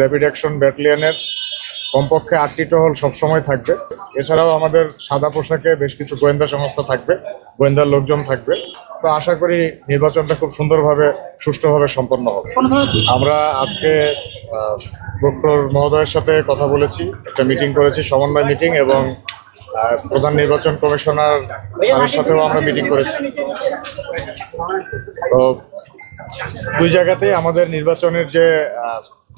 Rapid action ব্যাটালিয়নের কমপক্ষে 8টি টহল সবসময় থাকবে। এছাড়াও আমাদের সাদা পোশাকে বেশ কিছু গোয়েন্দা সংস্থা থাকবে, গোয়েন্দার লোকজন থাকবে। তো আশা করি নির্বাচনটা খুব সুন্দরভাবে সুষ্ঠুভাবে সম্পন্ন হবে। আমরা আজকে প্রক্টর মহোদয়ের সাথে কথা বলেছি, একটা মিটিং করেছি, সমন্বয় মিটিং, এবং প্রধান নির্বাচন কমিশনার স্যারের সাথেও আমরা মিটিং করেছি। তো দুই জায়গাতেই আমাদের নির্বাচনের যে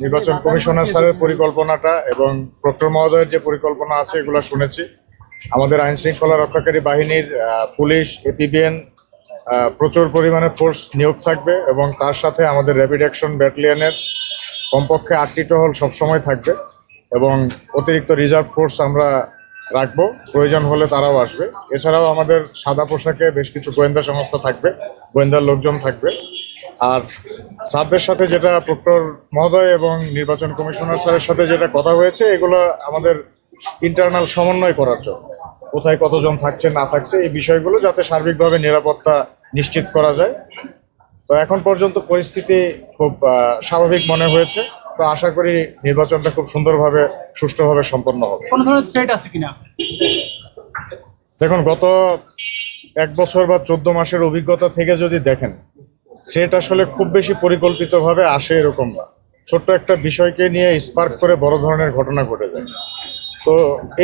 নির্বাচন কমিশনার স্যারের পরিকল্পনাটা এবং প্রক্টর মহোদয়ের যে পরিকল্পনা আছে এগুলো শুনেছি। আমাদের আইন শৃঙ্খলা রক্ষাকারী বাহিনীর পুলিশ, এপিবিএন প্রচুর পরিমাণে ফোর্স নিয়োগ থাকবে, এবং তার সাথে আমাদের র্যাপিড অ্যাকশন ব্যাটালিয়নের কমপক্ষে 8টি টহল সবসময় থাকবে, এবং অতিরিক্ত রিজার্ভ ফোর্স আমরা রাখবো, প্রয়োজন হলে তারাও আসবে। এছাড়াও আমাদের সাদা পোশাকে বেশ কিছু গোয়েন্দা সংস্থা থাকবে, গোয়েন্দার লোকজন থাকবে। আর স্যারদের সাথে যেটা প্রক্টর মহোদয় এবং নির্বাচন কমিশনার স্যারের সাথে যেটা কথা হয়েছে, এগুলো আমাদের ইন্টারনাল সমন্বয় করার জন্য, কোথায় কতজন থাকছে না থাকছে এই বিষয়গুলো যাতে সার্বিকভাবে নিরাপত্তা নিশ্চিত করা যায়। তো এখন পর্যন্ত পরিস্থিতি খুব স্বাভাবিক মনে হয়েছে। তো আশা করি নির্বাচনটা খুব সুন্দরভাবে সুষ্ঠুভাবে সম্পন্ন হবে। কোনো ধরনের থ্রেট আছে কিনা? দেখুন, গত 1 বছর বা 14 মাসের অভিজ্ঞতা থেকে যদি দেখেন, থ্রেট আসলে খুব বেশি পরিকল্পিতভাবে আসে এরকম না। ছোট্ট একটা বিষয়কে নিয়ে স্পার্ক করে বড় ধরনের ঘটনা ঘটে যায়। তো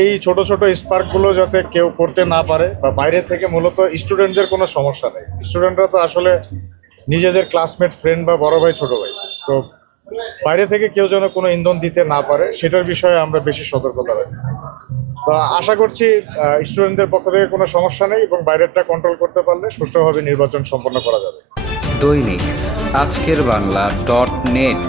এই ছোট ছোট স্পার্কগুলো যাতে কেউ করতে না পারে, বা বাইরে থেকে, মূলত স্টুডেন্টদের কোনো সমস্যা নেই। স্টুডেন্টরা তো আসলে নিজেদের ক্লাসমেট, ফ্রেন্ড বা বড় ভাই ছোট ভাই। তো বাইরে থেকে কেউ যেন কোনো ইন্ধন দিতে না পারে সেটার বিষয়ে আমরা বেশি সতর্কতা রাখি। তো আশা করছি স্টুডেন্টদের পক্ষ থেকে কোনো সমস্যা নেই, এবং বাইরেরটা কন্ট্রোল করতে পারলে সুষ্ঠুভাবে নির্বাচন সম্পন্ন করা যাবে। দৈনিক আজকের বাংলা .net